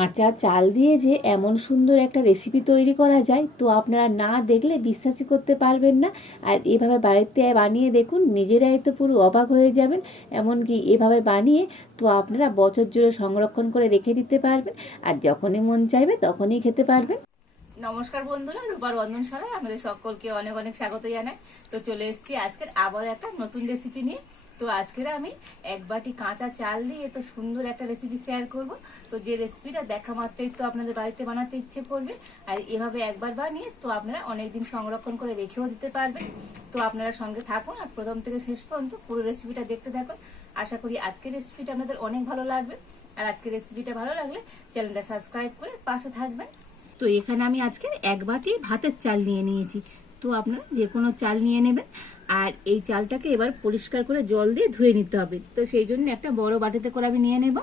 কাঁচা চাল দিয়ে যে এমন সুন্দর একটা রেসিপি তৈরি করা যায় তো আপনারা না দেখলে বিশ্বাসই করতে পারবেন না। আর এভাবে বাড়িতে বানিয়ে দেখুন, নিজেরাই তো পুরো অবাক হয়ে যাবেন। এমনকি এভাবে বানিয়ে তো আপনারা বছর জুড়ে সংরক্ষণ করে রেখে দিতে পারবেন, আর যখনই মন চাইবে তখনই খেতে পারবেন। নমস্কার বন্ধুরা, রূপার রন্ধনশালায় আপনাদের সকলকে অনেক অনেক স্বাগত জানাই। তো চলে এসেছি আজকের আবার একটা নতুন রেসিপি নিয়ে। তো আজকের আমি এক বাটি কাঁচা চাল দিয়ে তো সুন্দর একটা রেসিপি শেয়ার করব। তো যে রেসিপিটা দেখা মাত্রই তো আপনাদের বাড়িতে বানাতে ইচ্ছে করবে, আর এভাবে একবার বানিয়ে তো আপনারা অনেকদিন সংরক্ষণ করে রেখেও দিতে পারবেন। তো আপনারা সঙ্গে থাকুন আর প্রথম থেকে শেষ পর্যন্ত পুরো রেসিপিটা দেখতে থাকুন। আশা করি আজকের রেসিপিটা আপনাদের অনেক ভালো লাগবে। আর আজকের রেসিপিটা ভালো লাগলে চ্যানেলটা সাবস্ক্রাইব করে পাশে থাকবেন। তো এখানে আমি আজকে এক বাটি ভাতের চাল নিয়ে নিয়েছি। তো আপনারা যে কোনো চাল নিয়ে নেবেন, আর এই চালটাকে এবার পরিষ্কার করে জল দিয়ে ধুয়ে নিতে হবে। তো সেই জন্য একটা বড় বাটিতে করে আমি নিয়ে নেব।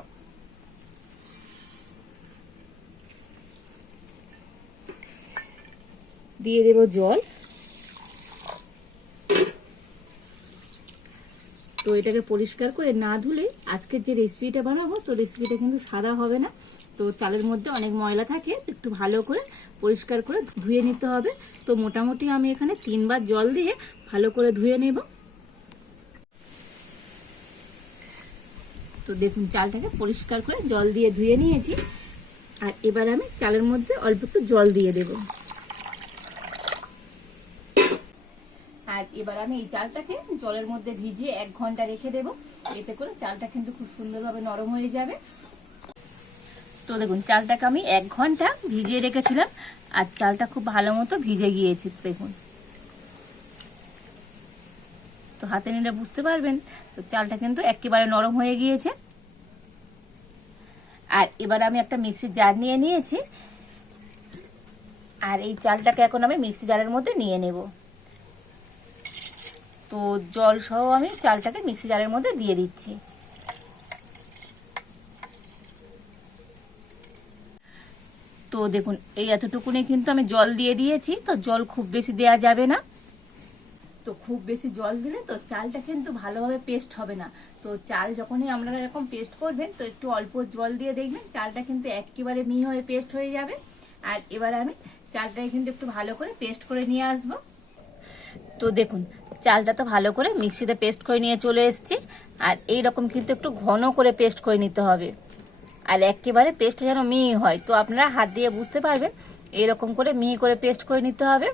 দিয়ে দেব জল। তো এটাকে পরিষ্কার করে না ধুলে আজকের যে রেসিপিটা বানাবো তো রেসিপিটা কিন্তু সাদা হবে না। তো চালের মধ্যে অনেক ময়লা থাকে, একটু ভালো করে পরিষ্কার করে ধুয়ে নিতে হবে। তো মোটামুটি আমি এখানে 3 বার জল দিয়ে ভালো করে ধুয়ে নেব। তো দেখুন চালটাকে পরিষ্কার করে জল দিয়ে ধুয়ে নিয়েছি। আর এবার আমি চালের মধ্যে অল্প একটু জল দিয়ে দেব। আর এবার আমি এই চালটাকে জলের মধ্যে ভিজিয়ে 1 ঘন্টা রেখে দেব। এতে করে চালটা কিন্তু খুব সুন্দরভাবে নরম হয়ে যাবে। তো দেখুন চালটাকে আমি 1 ঘন্টা ভিজিয়ে রেখেছিলাম, আর চালটা খুব ভালো মতো ভিজে গিয়েছে। দেখুন, তো হাতে নিলে বুঝতে পারবেন তো চালটা কিন্তু একেবারে নরম হয়ে গিয়েছে। আর এবার আমি একটা মিক্সি জার নিয়ে নিয়েছি, আর এই চালটাকে এখন আমি মিক্সি জারের মধ্যে নিয়ে নেব। তো জল সহ আমি চালটাকে মিক্সি জারের মধ্যে দিয়ে দিচ্ছি। তো দেখুন এই এতটুকুনি কিন্তু আমি জল দিয়ে দিয়েছি। তো জল খুব বেশি দেয়া যাবে না। তো খুব বেশি জল দিলে তো চালটা কিন্তু ভালোভাবে পেস্ট হবে না। তো চাল যখনই আপনারা এরকম পেস্ট করবেন তো একটু অল্প জল দিয়ে দেখবেন চালটা কিন্তু একেবারে মিহি হয়ে পেস্ট হয়ে যাবে। আর এবার আমি চালটাকে কিন্তু একটু ভালো করে পেস্ট করে নিয়ে আসব। তো দেখুন চালটা তো ভালো করে মিক্সিতে পেস্ট করে নিয়ে চলে এসেছি। আর এই রকম কিন্তু একটু ঘন করে পেস্ট করে নিতে হবে, আর একেবারে পেস্টটা যেন মিহি হয়। তো আপনারা হাত দিয়ে বুঝতে পারবেন এরকম করে মিহি করে পেস্ট করে নিতে হবে।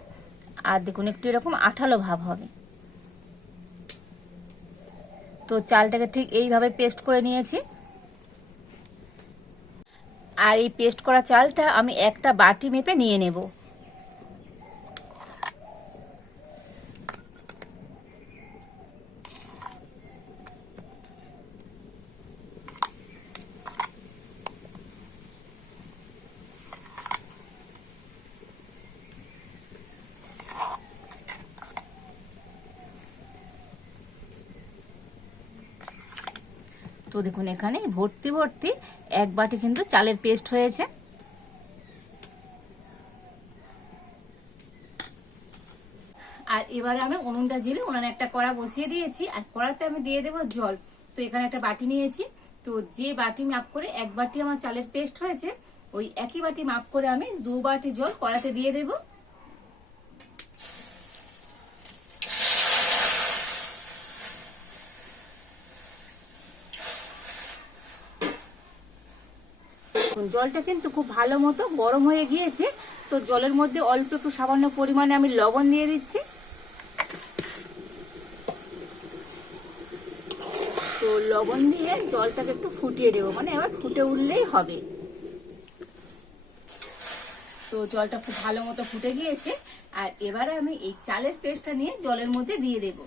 আর দেখুন একটু এরকম আঠালো ভাব হবে। তো চালটাকে ঠিক এইভাবে পেস্ট করে নিয়েছি। আর এই পেস্ট করা চালটা আমি একটা বাটি মেপে নিয়ে নেব। তো দেখুন এখানে ভর্তি ভর্তি 1 বাটি কিন্তু চালের পেস্ট হয়েছে। আর এবারে আমি উনুনটা জ্বেলে উনানে একটা কড়া বসিয়ে দিয়েছি, আর কড়াতে আমি দিয়ে দেবো জল। তো এখানে একটা বাটি নিয়েছি। তো যে বাটি মাপ করে 1 বাটি আমার চালের পেস্ট হয়েছে, ওই একই বাটি মাপ করে আমি 2 বাটি জল কড়াতে দিয়ে দেবো। জলটা কিন্তু খুব ভালো মতো গরম হয়ে গিয়েছে। তো জলের মধ্যে অল্প একটু সামান্য পরিমাণে আমি লবণ দিয়ে দিচ্ছি। তো লবণ দিয়ে জলটাকে একটু ফুটিয়ে দেবো, মানে এবার ফুটে উঠলেই হবে। তো জলটা খুব ভালো মতো ফুটে গিয়েছে। আর এবারে আমি এই চালের পেস্টটা নিয়ে জলের মধ্যে দিয়ে দেবো।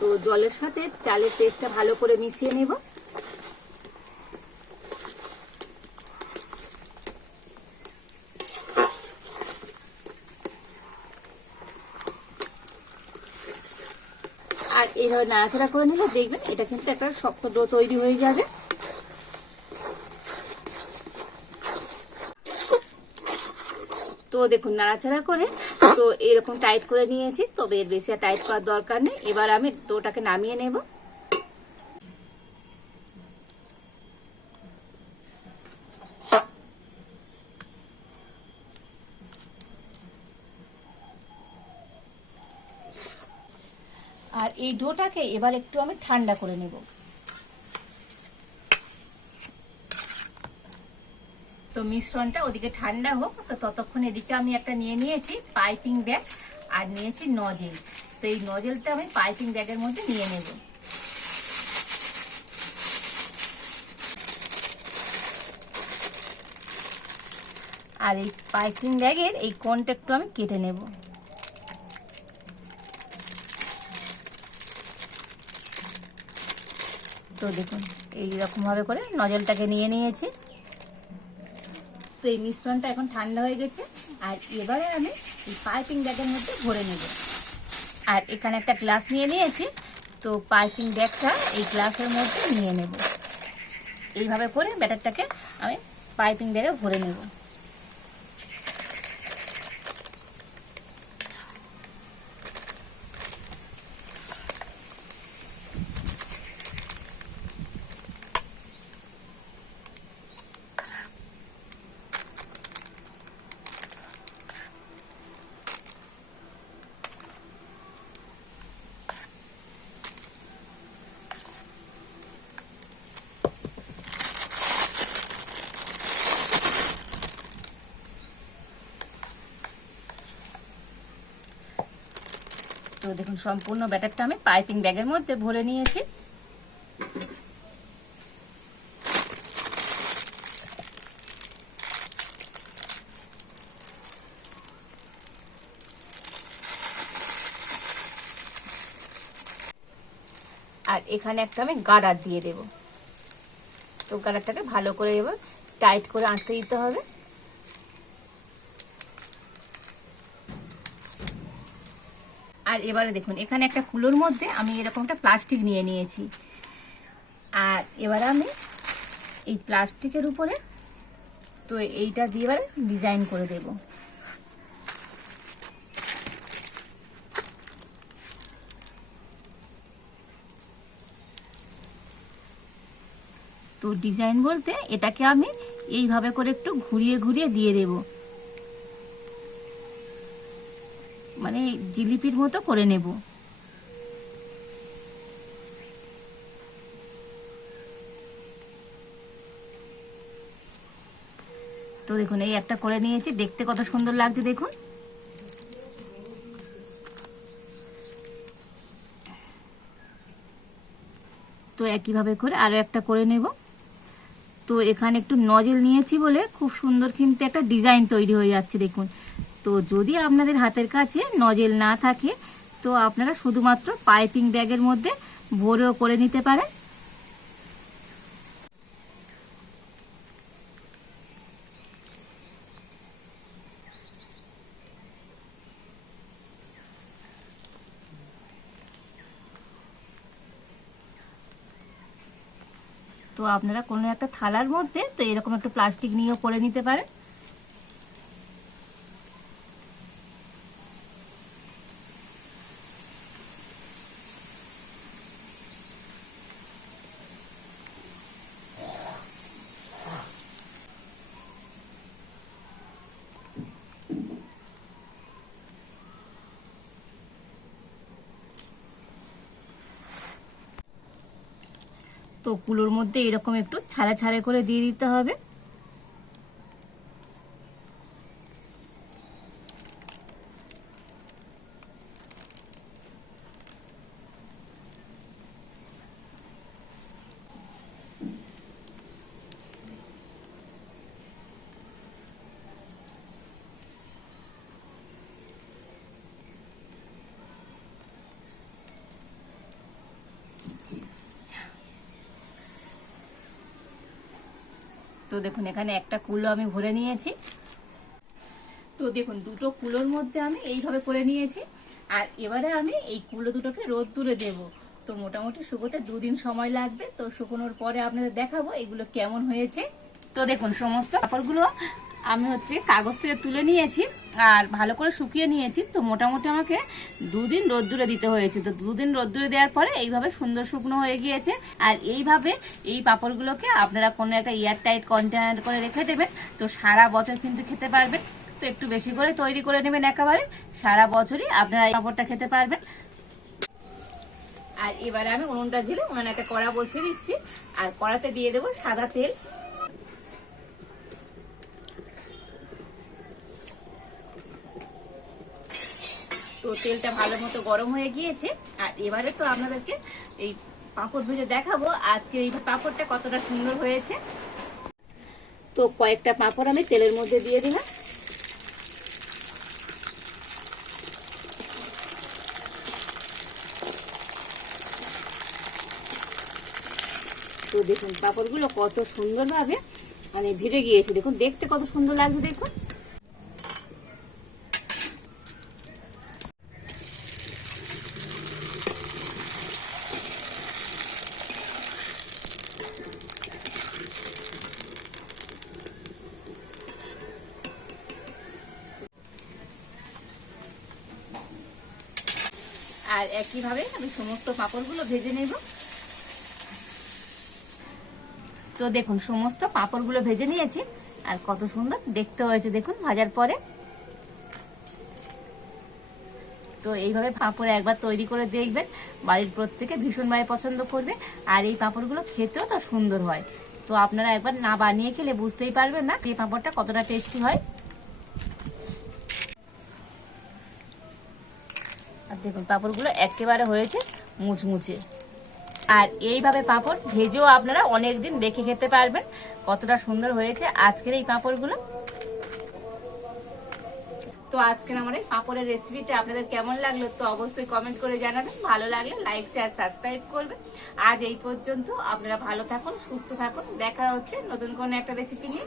তো জলের সাথে চালের পেস্টটা ভালো করে মিশিয়ে নেব। আর এইভাবে নাড়াচাড়া করে নিলে দেখবেন এটা কিন্তু একটা শক্ত ডো তৈরি হয়ে যাবে। তো দেখুন নাড়াচাড়া করে তো এরকম টাইট করে নিয়েছি, তবে এর বেশি আর টাইট করার দরকার নেই। এবার আমি ডোটাকে নামিয়ে নেব। আর এই ডোটাকে এবার একটু আমি ঠান্ডা করে নেব। তো মিশ্রণটা ওদিকে ঠান্ডা হোক, তো ততক্ষণ এদিকে আমি একটা নিয়েছি পাইপিং ব্যাগ আর নিয়েছি নজেল। তো এই নজেলটা আমি পাইপিং ব্যাগের মধ্যে নিয়ে নেব। আর এই পাইপিং ব্যাগের এই কোণটা একটু আমি কেটে নেব। তো দেখুন এইরকম ভাবে করে নজলটাকে নিয়ে নিয়েছি। তো এই মিশ্রণটা এখন ঠান্ডা হয়ে গেছে, আর এবারে আমি এই পাইপিং ব্যাগের মধ্যে ভরে নেব। আর এখানে একটা গ্লাস নিয়ে নিয়েছি, তো পাইপিং ব্যাগটা এই গ্লাসের মধ্যে নিয়ে নেব। এইভাবে করে ব্যাটারটাকে আমি পাইপিং ব্যাগে ভরে নেব। তো দেখুন সম্পূর্ণ ব্যাটারটা আমি পাইপিং ব্যাগের মধ্যে ভরে নিয়েছি। আর এখানে একটা আমি গার্ডার দিয়ে দেব। তো গার্ডারটাকে ভালো করে এবার টাইট করে আটকে দিতে হবে। আর এবারে দেখুন এখানে একটা কুলোর মধ্যে আমি এরকম একটা প্লাস্টিক নিয়ে নিয়েছি। আর এবারে আমি এই প্লাস্টিকের উপরে তো এইটা দিয়ে এবারে ডিজাইন করে দেব। তো ডিজাইন বলতে এটাকে আমি এইভাবে করে একটু ঘুরিয়ে ঘুরিয়ে দিয়ে দেব, মানে জিলিপির মতো করে নেব। তো দেখুন এই একটা করে নিয়েছি, দেখতে কত সুন্দর লাগছে দেখুন। তো একইভাবে করে আরো একটা করে নেব। তো এখানে একটু নজেল নিয়েছি বলে খুব সুন্দর কিন্তু একটা ডিজাইন তৈরি হয়ে যাচ্ছে দেখুন। তো যদি আপনাদের হাতের কাছে নজেল না থাকে তো আপনারা শুধুমাত্র পাইপিং ব্যাগের মধ্যে ভরেও করে নিতে পারেন। তো আপনারা কোনো একটা থালার মধ্যে তো এরকম একটা প্লাস্টিক নিয়েও করে নিতে পারেন। তো কুলোর মধ্যে এরকম একটু ছাড়া ছাড়া করে দিয়ে দিতে হবে। তো দেখুন এখানে একটা কুলো আমি ভরে নিয়েছি। তো দেখুন দুটো কুলোর মধ্যে আমি এইভাবে করে নিয়েছি। আর এবারে আমি এই কুলো দুটোকে রোদ্দুরে দেব। তো মোটামুটি শুকোতে 2 দিন সময় লাগবে। তো শুকোনোর পরে আপনাদের দেখাবো এগুলো কেমন হয়েছে। তো দেখুন সমস্ত কাপড়গুলো আমি হচ্ছে কাগজ থেকে তুলে নিয়েছি আর ভালো করে শুকিয়ে নিয়েছি। তো মোটামুটি আমাকে 2 দিন রোদ্দুরে দিতে হয়েছে। তো 2 দিন রোদ্দুরে দেওয়ার পরে এইভাবে সুন্দর শুকনো হয়ে গিয়েছে। আর এইভাবে এই পাঁপড়গুলোকে আপনারা কোনো একটা এয়ারটাইট কন্টেনার করে রেখে দেবেন, তো সারা বছর কিন্তু খেতে পারবেন। তো একটু বেশি করে তৈরি করে নেবেন, একেবারে সারা বছরই আপনারা এই পাঁপড়টা খেতে পারবেন। আর এবারে আমি উনুনটা ঝেলে উনুনে একটা কড়া বসিয়ে দিচ্ছি, আর কড়াতে দিয়ে দেবো সাদা তেল। তো তেলটা ভালো মতো গরম হয়ে গিয়েছে। আর এবারে তো আপনাদেরকে এই পাঁপড় ভেজে দেখাবো আজকে এই পাঁপড়টা কতটা সুন্দর হয়েছে। তো কয়েকটা পাঁপড় আমি তেলের মধ্যে দিয়ে দিলাম। তো দেখুন পাঁপড়গুলো কত সুন্দরভাবে মানে ভেজে গিয়েছে, দেখুন দেখতে কত সুন্দর লাগছে দেখুন। আর একইভাবে আমি সমস্ত পাঁপড়গুলো ভেজে নেব। তো দেখুন সমস্ত পাঁপড়গুলো ভেজে নিয়েছি, আর কত সুন্দর দেখতে হয়েছে দেখুন ভাজার পরে। তো এইভাবে পাঁপড় একবার তৈরি করে দেখবেন, বাড়ির প্রত্যেকে ভীষণভাবে পছন্দ করবে। আর এই পাঁপড়গুলো খেতেও তো সুন্দর হয়। তো আপনারা একবার না বানিয়ে খেলে বুঝতেই পারবেন না এই পাঁপড়টা কতটা টেস্টি হয়। আর দেখুন পাঁপড়গুলো একেবারে হয়েছে মুচমুচে। আর এইভাবে পাঁপড় ভেজেও আপনারা অনেক দিন রেখে খেতে পারবেন, কতটা সুন্দর হয়েছে আজকের এই পাঁপড়গুলো। তো আজকের আমার এই পাঁপড়ের রেসিপিটা আপনাদের কেমন লাগলো তো অবশ্যই কমেন্ট করে জানাবেন। ভালো লাগলে লাইক শেয়ার সাবস্ক্রাইব করবেন। আজ এই পর্যন্ত, আপনারা ভালো থাকুন, সুস্থ থাকুন। দেখা হচ্ছে নতুন কোনো একটা রেসিপি নিয়ে।